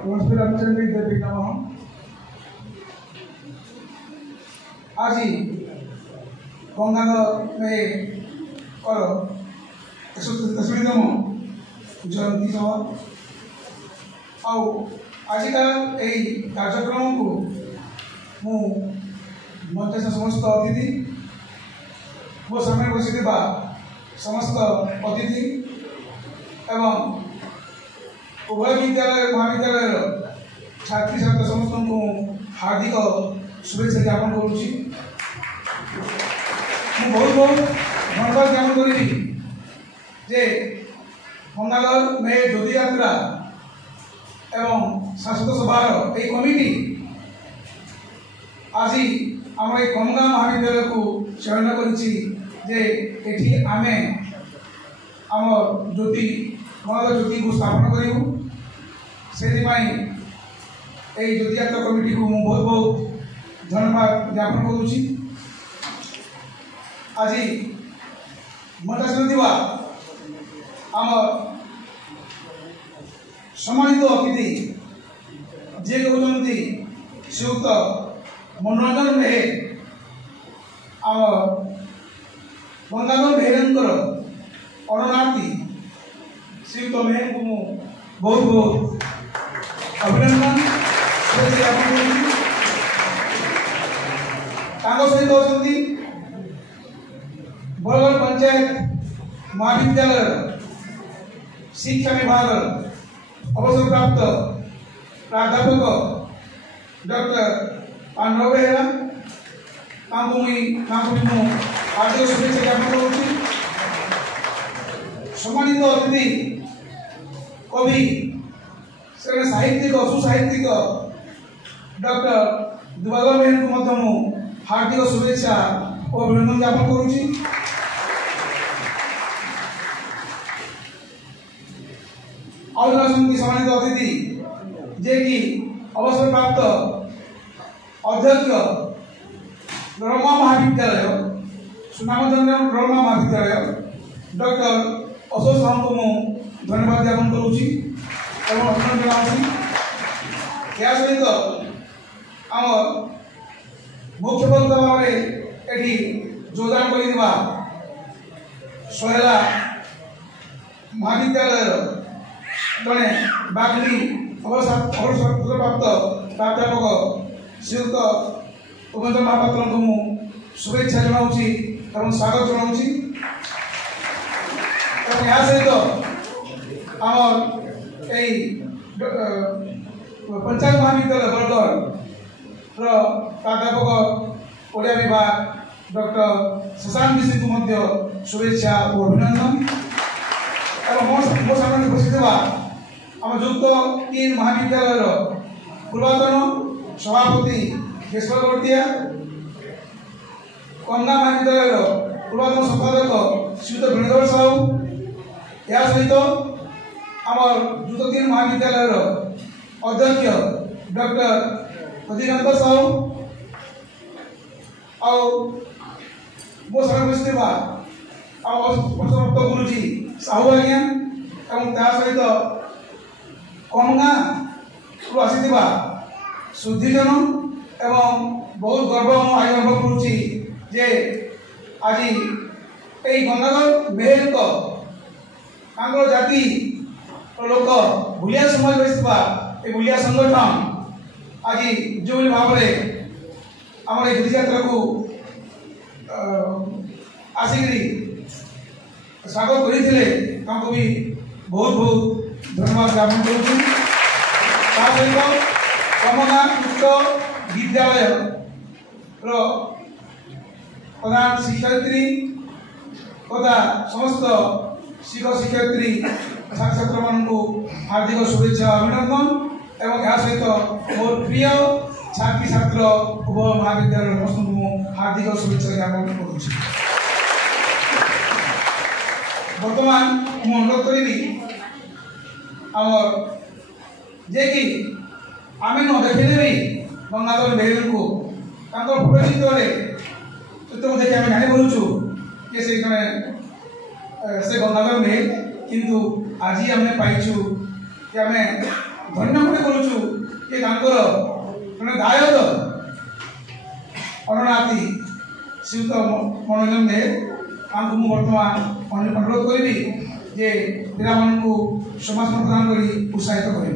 रामचंद्र देवी नमः। आज गंगानगर में और 133तम जयंती सभा आजिका यही कार्यक्रम को मु मंच समस्त अतिथि मो सामने बसी समस्त अतिथि एवं उभय विद्यालय महाविद्यालय छात्री छात्र समस्त को हार्दिक शुभेच्छा ज्ञापन करुँची। बहुत बहुत धन्यवाद ज्ञापन करी जे गंगानगर में ज्योति यात्रा एवं शाश्वत सभार यही कमिटी आज आम गंगा महाविद्यालय को चयन करी आमे आम ज्योति गंगानगर ज्योति को स्थापन करूँ से ज्योति यात्रा कमिटी को मुझे बहुत बहुत धन्यवाद ज्ञापन करुँची। आज मंचासीन आम सम्मानित अतिथि जे कहते श्रीयुक्त मनोरंजन मेहे आम गंगाधर मेहर अणनार्थी श्रीयुक्त मेहर को बहुत बहुत अभिनंदन सहित अच्छा बरगढ़ पंचायत महाविद्यालय शिक्षा विभाग अवसर प्राप्त प्राध्यापक डॉक्टर पांडव बेहरा हार्दिक शुभेच्छा ज्ञापन करुँची। सम्मानित अतिथि कवि साहित्यिक सुसाहित्यिक डॉक्टर दिवाकर मेहर को हार्दिक शुभेच्छा और अभिनंदन ज्ञापन करुँची। सम्मानित अतिथि जे कि अवसर प्राप्त अध्यक्ष रमा महाविद्यालय सुनामधन्य रमा महाविद्यालय डॉक्टर अशोक साहू को धन्यवाद ज्ञापन करुँची और अभिनंदन जनाऊँगी। या सहित आम मुख्य वक्ता भाव ये योगदान कर सोहेला महाविद्यालय जड़े बागली अवसर प्राप्त प्राध्यापक श्रीयुक्त उपेन्द्र महापात्र को शुभेच्छा जनाऊँगी और स्वागत जनाऊँगी। या सहित आम पंचायत महाविद्यालय बरगढ़ प्राध्यापक ओडिया विभाग डॉक्टर शशांक मिश्र को शुभेच्छा और अभिनंदन। मो सामने बसी आम युक्त 3 महाविद्यालय पूर्वतन सभापति केशव गोटिया गंगा महाविद्यालय पूर्वतन संपादक श्रीयुक्त वेणुधर साहू या सहित आम युक्त 3 महाविद्यालय अध्यक्ष डॉक्टर अधिकांत साहू मो सामने बसी अवसरप्राप्त गुरुजी साहू आज्ञा एवं सहित कंगा आसी शुद्धिजन एवं बहुत गर्व अनुभव करुँची जे आज यही गंगाधर मेहर जाति लोक भूलिया समाज बसी भूलिया संगठन आज जो भाव में आम ज्योति यात्रा को आसिक स्वागत करते भी बहुत बहुत धन्यवाद ज्ञापन करुँ। सहित कमगा उच्च विद्यालय प्रधान शिक्षयित्री तथा समस्त शिक्षक शिक्षयित्री छात्र छात्र मान हार्दिक शुभेच्छा अभिनंदन एवं यह सहित मोर प्रिय छात्री छात्र उभय महाविद्यालय समस्त हार्दिक शुभेच्छा ज्ञापन करुँच। बर्तमान मुझे अनुरोध करी जे कि आम न देखने भी गंगाधर मेहर को फोटो चित्र देखिए आम जापरूँ कि से गंगाधर मेहर किंतु आज आम पाइचु कि आम धन्य मने करूँ जड़े गायक अननाती श्रीयुत मनोरंजन दे बर्तमान अनुरोध करी जे पिला समाज प्रदान कर उत्साहित करी।